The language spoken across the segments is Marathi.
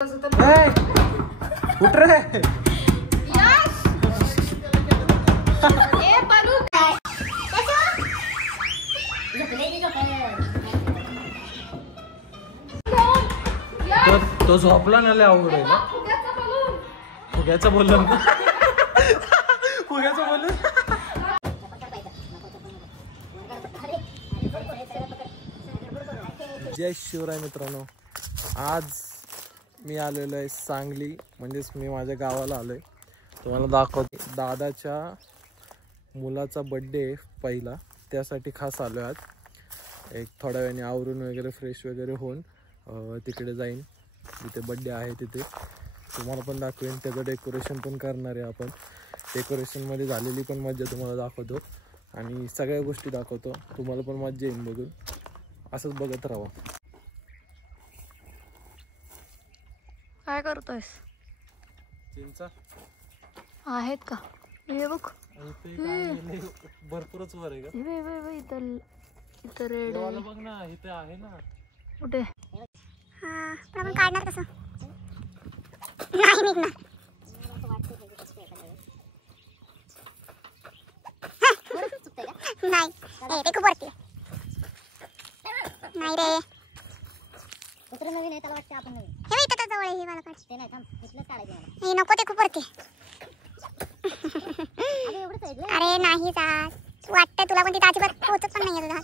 उठ रे. तो झोपला ना, लय अवघड आहे ना. फुग्याचं बोललो ना. फुग्याचं बोललो. जय शिवराय मित्रांनो. आज मी आलेलो आहे सांगली, म्हणजेच मी माझ्या गावाला आलोय. तुम्हाला दाखवतो. दादाच्या मुलाचा बड्डे पहिला, त्यासाठी खास आलो आज. एक थोड्या वेळाने आवरून वगैरे फ्रेश वगैरे होऊन तिकडे जाईन जिथे बड्डे आहे तिथे. तुम्हाला पण दाखवेन. त्याचं डेकोरेशन पण करणार आहे आपण. डेकोरेशनमध्ये झालेली पण मज्जा तुम्हाला दाखवतो आणि सगळ्या गोष्टी दाखवतो. तुम्हाला पण मज्जा येईन बघून. असंच बघत राहा. काय करतोयस? चिंचा आहेत का? हे बघ, भरपूरच वर आहे का? इथं रेड आहे बघ ना, इथे आहे ना. कुठे? पण आपण काढणार कसं? नाही निघणार. नाही ते खूप वरती. नाही रे, दुसरं नवीन आहे, त्याला वाटतं आपण नवीन. हे इथं तर जवळ आहे. हे मला काढ. ते नाही, थांब, इथलंच काढायचं मला. हे नको, ते खूप वरती. अगं एवढंच आहे गं. अरे नाही जात, वाटतं तुला, पण तिथे अजिबात पोहोचत पण नाही तुझा.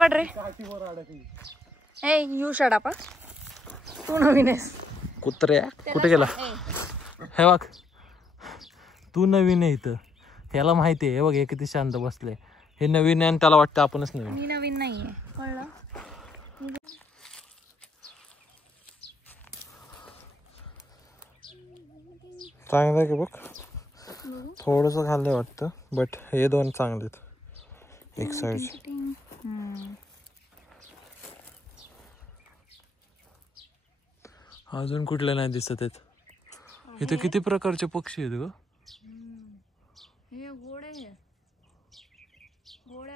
पड रे. ए यू शट अप. तू नवीन आहेस. कुत्र्या कुठे गेला? हे बघ, तू नवीन आहे इथं. ह्याला माहिती आहे. हे बघ, हे किती शांत बसले. हे नवीन आहे आणि त्याला वाटतं आपणच नवीन. मी नवीन नाहीये, कळलं? चांगलं आहे का बघ. थोडंसं खाल्लंय वाटतं, बट हे दोन चांगलेत. एक साईड. अजून कुठले नाही दिसत आहेत. इथे किती प्रकारचे पक्षी आहेत ग. हे घोडे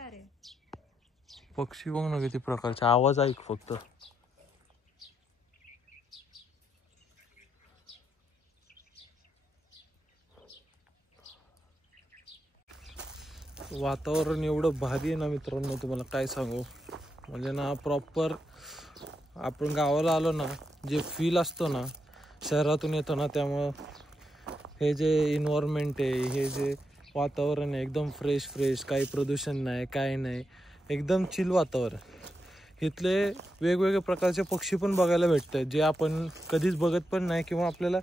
अरे. पक्षी बघ ना किती प्रकारचे. आवाज ऐक फक्त. वातावरण एवढं भारी आहे ना मित्रांनो, तुम्हाला काय सांगू. म्हणजे ना प्रॉपर आपण गावाला आलो ना, जे फील असतो ना शहरातून येतो ना, त्यामुळं हे जे इन्व्हायरमेंट आहे, हे जे वातावरण आहे एकदम फ्रेश. काही प्रदूषण नाही, काय नाही. एकदम चिल वातावरण. इथले वेगवेगळे प्रकारचे पक्षी पण बघायला भेटतात, जे आपण कधीच बघत पण नाही, किंवा आपल्याला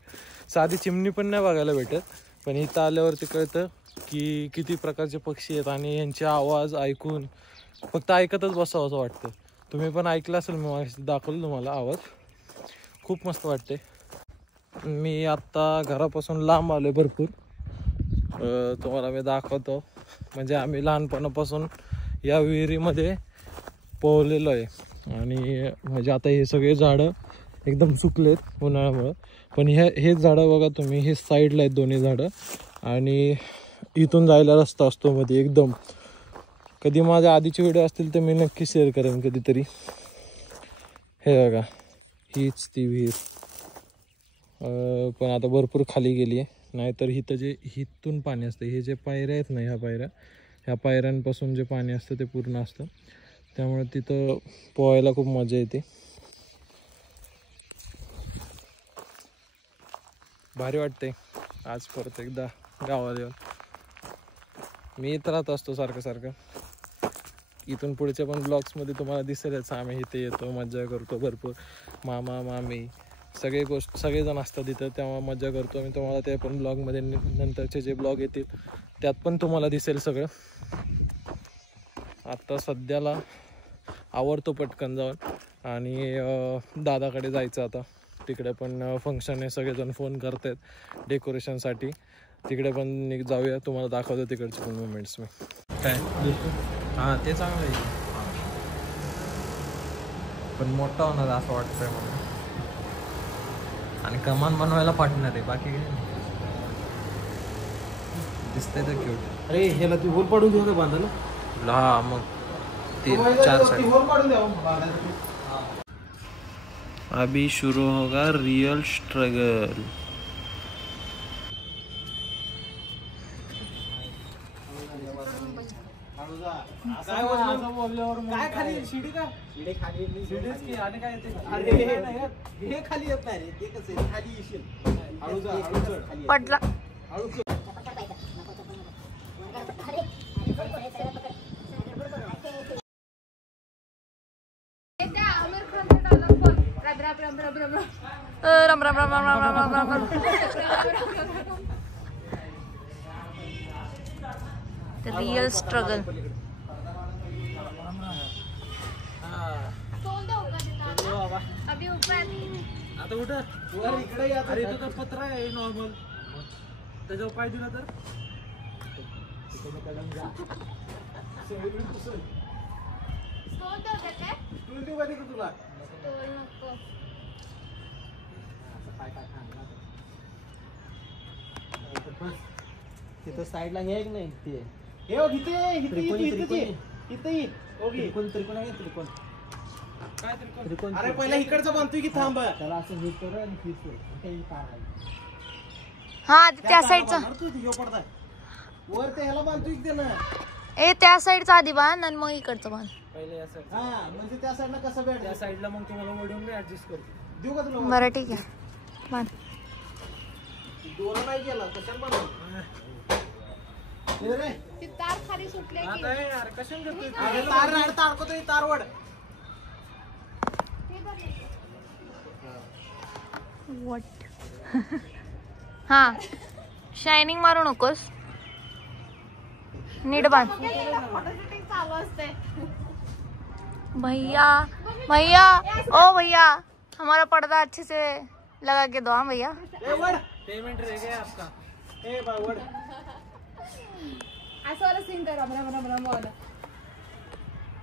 साधी चिमणी पण नाही बघायला भेटत. पण इथं आल्यावरती कळतं की किती प्रकारचे पक्षी आहेत आणि यांचे आवाज ऐकून फक्त ऐकतच बसावं असं वाटतं. तुम्ही पण ऐकलं असेल, मी दाखवलं तुम्हाला आवाज. खूप मस्त वाटते. मी आत्ता घरापासून लांब आलो भरपूर. तुम्हाला मी दाखवतो. म्हणजे आम्ही लहानपणापासून या विहिरीमध्ये पोहलेलो आहे. आणि म्हणजे आता हे सगळे झाडं एकदम सुकलेत उन्हाळ्यामुळं. पण हेच झाडं बघा तुम्ही, हे साईडला आहेत दोन्ही झाडं. आणि इथून जायला रस्ता असतो मध्ये एकदम. कधी माझ्या आधीचे व्हिडिओ असतील तर मी नक्की शेअर करेन कधीतरी. हे बघा, हीच ती विहीर. पण आता भरपूर खाली गेली आहे. नाहीतर इथं जे इथून पाणी असतं, हे जे पायऱ्या आहेत ना, ह्या पायऱ्यांपासून जे पाणी असतं ते पूर्ण असतं. त्यामुळे तिथं पोहायला खूप मजा येते. भारी वाटते आज परत एकदा गावाला येऊन. मी इथं राहत असतो सारखं. इथून पुढच्या पण ब्लॉग्समध्ये तुम्हाला दिसेलच आम्ही इथे येतो, मज्जा करतो भरपूर. मामा मामी सगळेजण असतात इथं, तेव्हा मज्जा करतो. मी तुम्हाला ते पण ब्लॉगमध्ये नंतरचे जे ब्लॉग येतील त्यात पण तुम्हाला दिसेल सगळं. आत्ता सध्याला आवडतो पटकन जाऊन. आणि दादाकडे जायचं आता. तिकडे पण फंक्शन आहे, सगळेजण फोन करतात डेकोरेशनसाठी. तिकडे पण जाऊया, तुम्हाला दाखवतो तिकडचे पण मुमेंट्स मी. काय हां, ते चांगलं आहे पण मोठा होणार असं वाटतंय मला. आणि कमान बनवायला पार्टनर आहे, बाकी काय नाही. दिसतंय तर क्यूट. अरे ह्याला ती होल पाडून देऊ का बांधायला? हा, मग 3-4 साईड. अभी शुरू होगा रियल स्ट्रगल. काय खाली शिडी का शिडी खाली शिडीच की आणि काय येते अरे हे खाली येत नाही रे ते कसं खाली येशील हळू जा हळू चढ खाली पडला. हळू चढ. राम राम राम राम राम राम राम राम. Real struggle. अभी ऊपर आता उठा वर इकडे या. अरे तो तर पत्र आहे नॉर्मल त्याच्यावर पाय दिला तर तुला तिथं साईडला हे एक नाही ते हे त्रिकोण आहे त्रिकोण. काय त्रिकोण? अरे पहिला इकडचं बांधतोय की थांब त्याला असं हे कर आणि हा त्या साईडचा वर ते ह्याला बांधतोय की त्यानं. ए त्या साईडचा आधी बांध आणि मग इकडचं बांध. पहिले या साईड हा म्हणजे त्या साईडला कसं भेट त्या साईडला मग तुम्हाला वडून ऍडजस्ट करतो देऊ का तुला. बरं ठीक आहे बांध. दोरा नाही गेला कशाला बांधतो रे ती तार खाली सुटली आता यार कशाला घेतोय अरे तार राड तारकोतोय तारवड. व्हॉट. हा शायनिंग मारू नकोस नीट बांध. भैया भैया ओ भैया हमारा पर्दा अच्छे से लगा के दो. हाँ भैया पेमेंट रह गया आपका. ए बावड असं वाला सीन कर.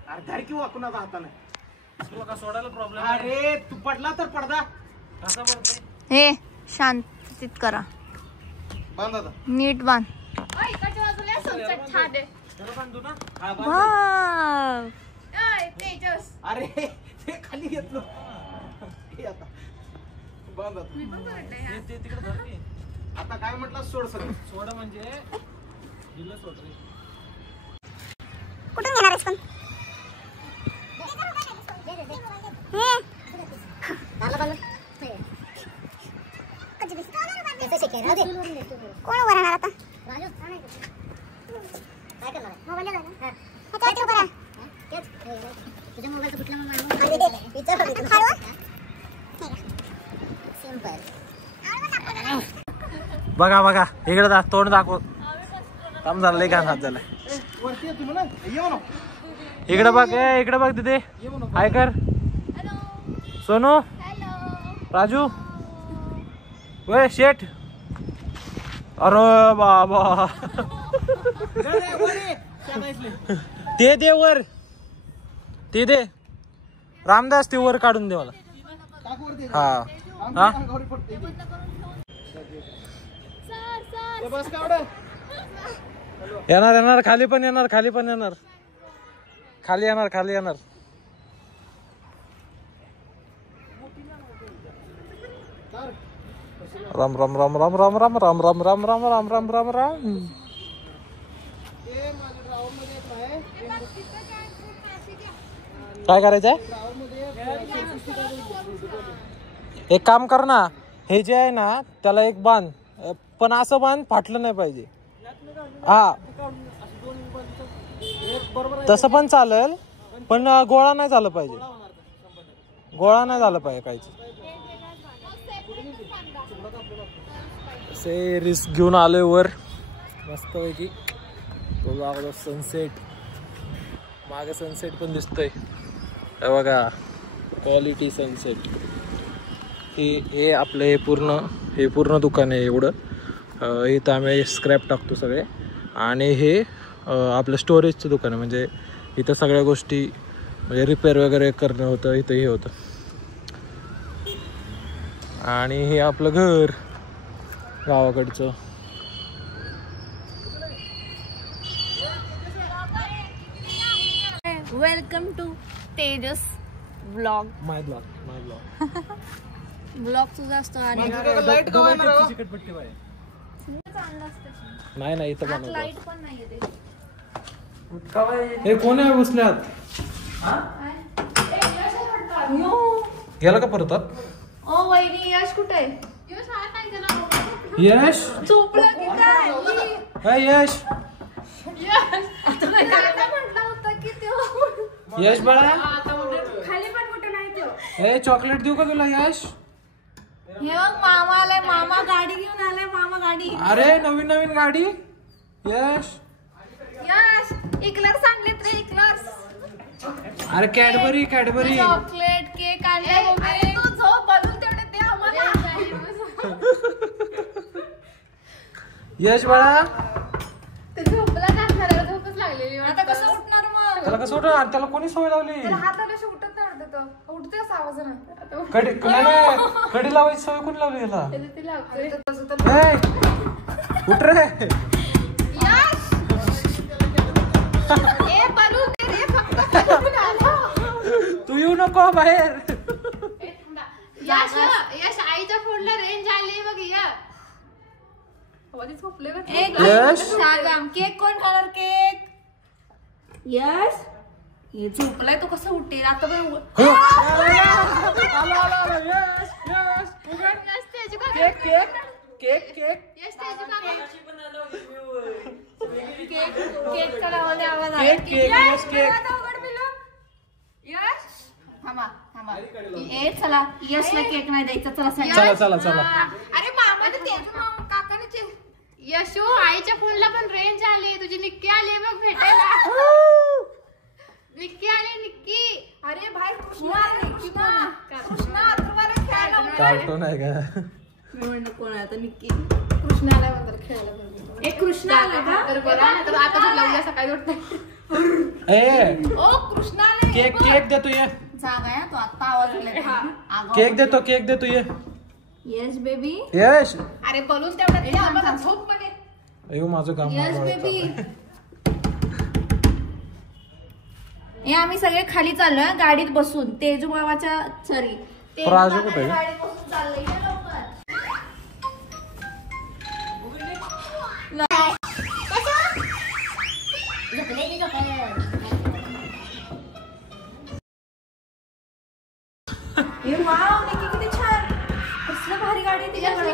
अरे धर की वाकुना हाताने तुला का सोडायला प्रॉब्लेम. अरे तू पडला तर पडदा कसा भरतोय. हे शांतीत करा. बांध आता नीट बांध. त्याला बांधू ना. हा बांध. वाव. अरे ते खाली घेतलो हे आता बांध आता. ते तिकडे धर की. आता काय म्हटलं सोड सगळं सोड म्हणजे दिलं सोड रे. कुठून घेणार आहेस पण कोण उभं राहणार आता. तुझ्या मोबाईलचा कुठला बघा बघा इकडे दा तोंड दाखव. काम झालं लय हात झालं. वरती येतो म्हणा ये म्हणा. इकडे बघ इकडे बघ तिथे हाय कर. सोनू राजू वे शेठ. अरे बाबा ते दे वर ते दे. रामदास ते वर काढून दे मला. हा हा येणार येणार खाली पण येणार खाली पण येणार खाली येणार खाली येणार. राम राम राम राम राम राम राम राम राम राम राम राम राम राम. काय करायचंय. एक काम कर ना हे जे आहे ना त्याला एक बांध पण असं बांध फाटलं नाही पाहिजे. हा तसं पण चालेल पण गोळा नाही झालं पाहिजे. गोळा नाही झालं पाहिजे काहीच. असे रिस्क घेऊन आलोय वर मस्त पैकी. तो सनसेट मागे सनसेट पण दिसतोय बघा. Quality sunset. हे आपलं हे पूर्ण दुकान आहे एवढं. इथं आम्ही स्क्रॅप टाकतो सगळे आणि हे आपलं स्टोरेजचं दुकान आहे. म्हणजे इथं सगळ्या गोष्टी म्हणजे रिपेअर वगैरे करणं होतं इथं हे होतं. आणि हे आपलं घर गावाकडचं. Welcome to Tejas blog my blog blog तुझा असतो आणि लाईट चिकटपट्टी बाय नाही इथं बनवतो लाईट पण नाहीये हे कोण आहे बसल्यात गेला का परतात ओ वहिनी यश कुठे यश झोपला की काय हाय यश म्हटलं होतं की तो यश बाळा खाली पण कुठे नाही तो हे चॉकलेट देऊ का तुला यश हे बघ मामा आलाय मामा गाडी घेऊन आलाय मामा गाडी अरे नवीन गाडी यश यश इक्लर्स आणलेत रे इक्लर्स अरे कॅडबरी चॉकलेट केक आणले वगैरे तू झोप बदलून तेवढे ते आम्हाला यश बाळा ते झोपला नसणार झोपच लागलेली आता कसं उठणार मग त्याला कसं उठणार त्याला कोणी सवय लावली हाताला उठत नाही तो उठते असं आवाज नाही कडी लावायची सवय कोणी लावली याला ती लावते ए, उठ रे यश ए बलू दे रे फक्त बलून आला तू येऊ नको बाहेर यश यश आईच्या फोनला रेंज आली बघ झोपले यश केक कोण खाणार केक यश हे झोपलाय तो कसं उठेल आता पण केकचा आवाज थांबा थांबा ए चला यशला केक नाही द्यायचा चला चला अरे मामा काकाने यशू आईच्या फोनला पण रेंज आली तुझी निक्की आली बघ भेटायला निक्की आली निक्की अरे बाहेर कृष्णा कार्टून आहे का मी म्हणलं कोण आहे आता निक्की कृष्णाला वगैरे खेळायला एक कृष्णा आला का तर बरा तर आता जर लावूया सकाळी उठते ए ओ कृष्णा केक देतो ये जागा आहे तो आता आवाज आला केक देतो ये यस बेबी यश अरे बोलून तेवढं झोप मध्ये अयो माझं काम यस बेबी हे आम्ही सगळे खाली चाललोय गाडीत बसून तेजू बाबाच्या सॉरी प्राजू कुठे आहे? गाडीत बसून चाललोय ये लवकर हे वाव निक्की किती छान कसलं भारी गाडी आहे तिच्याकडे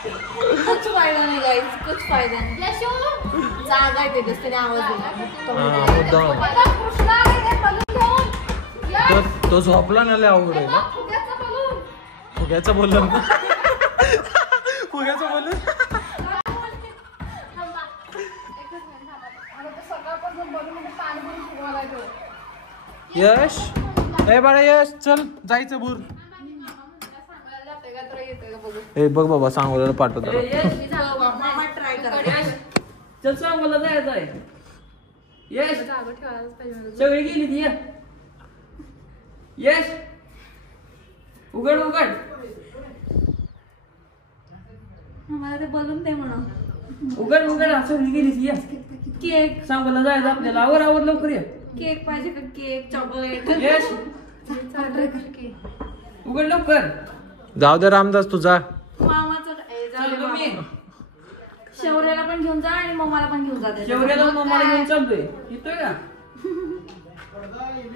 कुछ फायदा नाही गाईज कुछ फायदा नाही जागा आहे त्याच्यात त्याने आवाज दिला तो झोपला ना लय अवघड आहे ना फुग्याचं बोललं ना फुग्याचं बोललं यश ए बाळा यश चल जायचं भूर ए बघ बाबा सांगोला पाठवतो चल सांग मला जायचं आहे यश सगळी गेली ती यश उघड मला ते बोलून दे म्हणा उघड सगळी गेली ती केक सांग मला जायचं आपल्याला आवर लवकर ये केक पाहिजे का केक चॉकलेट यश उघड लवकर जाऊ दे रामदास तुझा मामाचं शौर्याला पण घेऊन जा आणि मम्माला पण घेऊन जा शेवऱ्याला मम्माला घेऊन चालतोय येतोय का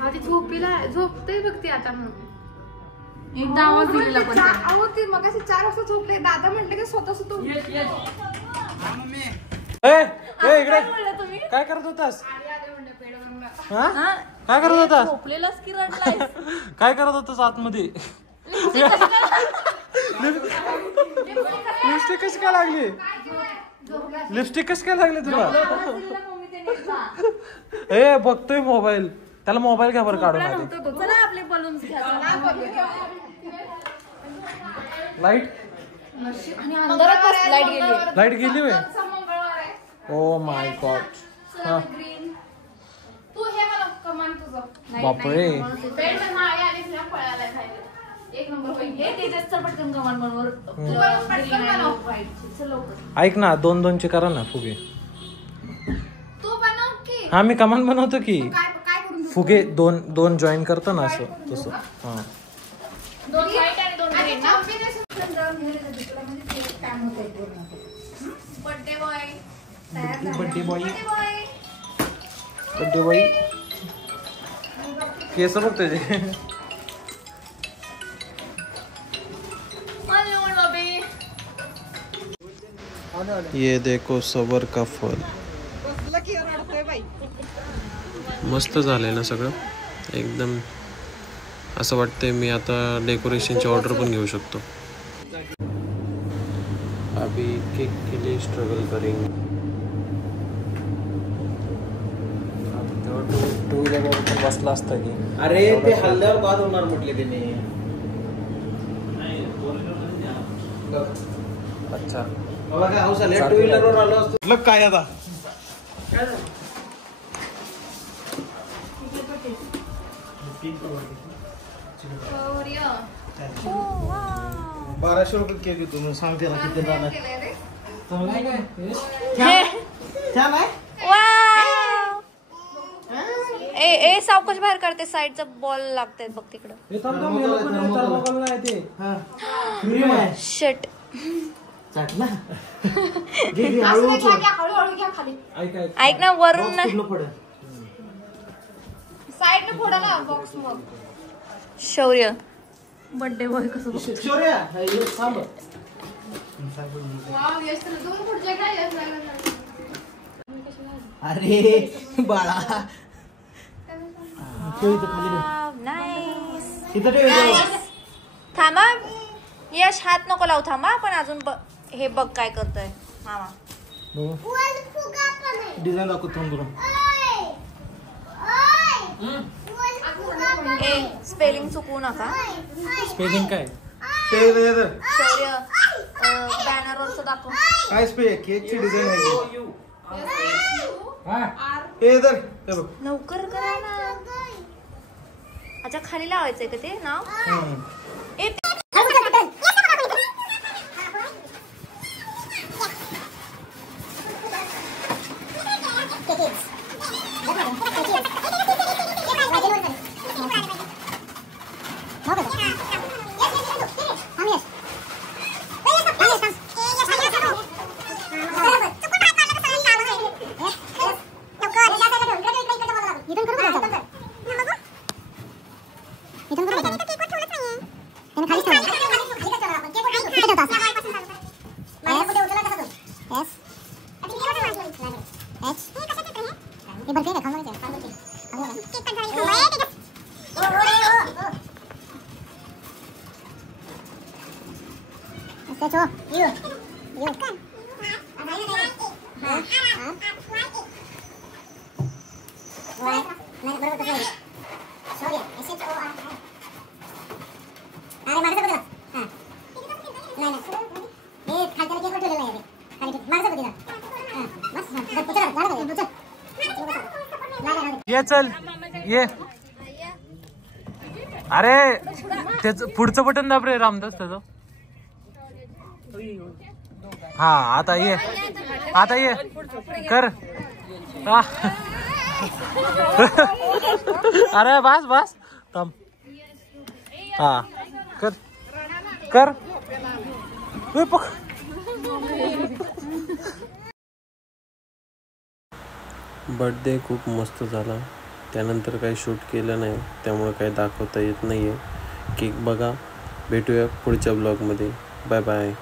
आधी झोपतोय बघ ती आता म्हणून एकदा आवाज दिलेला पण अहो ती मगाशी 4 वाजता झोपले दादा म्हटले की स्वतः तू इकडे काय करत होतास काय करत होतास झोपलेलाच की रडलाय काय करत होतास आतमध्ये लिपस्टिक कशी काय लागली तुला ए बघतोय मोबाईल त्याला मोबाईल घ्या बरं काढून आधी चला आपले बलून्स घ्या लाईट आणि अंधारात लाईट गेली वे ओ माय गॉड तू हे मला कमान तुझं बापरे एक नंबर हे तेजस चल पटकन कमान बनवर ऐक ना 2-2 चे करा ना फुगे तू बनव की हा मी कमान बनवतो की काय फुगे दोन जॉईन करतो ना असं तसं. हां दोन व्हाईट आणि दोन ग्रीन ना. Birthday boy. बड्डे बॉय केस बघ त्याचे. ये देखो सबर का फल. मस्त झालंय ना सगळं एकदम. असं वाटतंय मी आता डेकोरेशनची ऑर्डर पण घेऊ शकतो. अभी केक के लिए स्ट्रगल करेंगे. टू व्हीलर बसला असता की. अरे ते हल्ल्यावर बाद होणार म्हटले त्याने. अच्छा बाबा काय हाऊस आले टू व्हीलरवर आलो असतो. लग काय आता शौर्य. 1200 रुपये केक घेतो मी सांगते ना किती जाणार. केलंय रे. छान आहे. ए सावकाश बाहेर काढते. साईडचा बॉल लागतायत बघ तिकडं. शट. हळूहळू घ्या खाली. ऐक ना वरून साईड न फोडा ना बॉक्स. मग शौर्य बर्थडे बॉय कसं अरे बाळा थांबा. यश हात नको लावू. थांबा पण अजून हे बघ काय करतोय मामा. डिझाईन दाखवतो तुला. ए स्पेलिंग चुकवू नका. स्पेलिंग काय? शौर्य बॅनरवरच दाखव. काय स्पे केकची डिझाईन आहे. हे तर हे बघ. लवकर करा ना. अच्छा खाली लावायचंय का ते नाव. ये चल ये. अरे त्याच पुढचं बटन दाब रे रामदास त्याचं. हा आता ये. आता ये कर. अरे बस बस थांब. हा कर कर. बर्थडे खूप मस्त झाला. त्यानंतर काही शूट केलं नाही त्यामुळे काही दाखवता येत नाही आहे. केक बघा. भेटूया पुढच्या ब्लॉगमध्ये. Bye bye.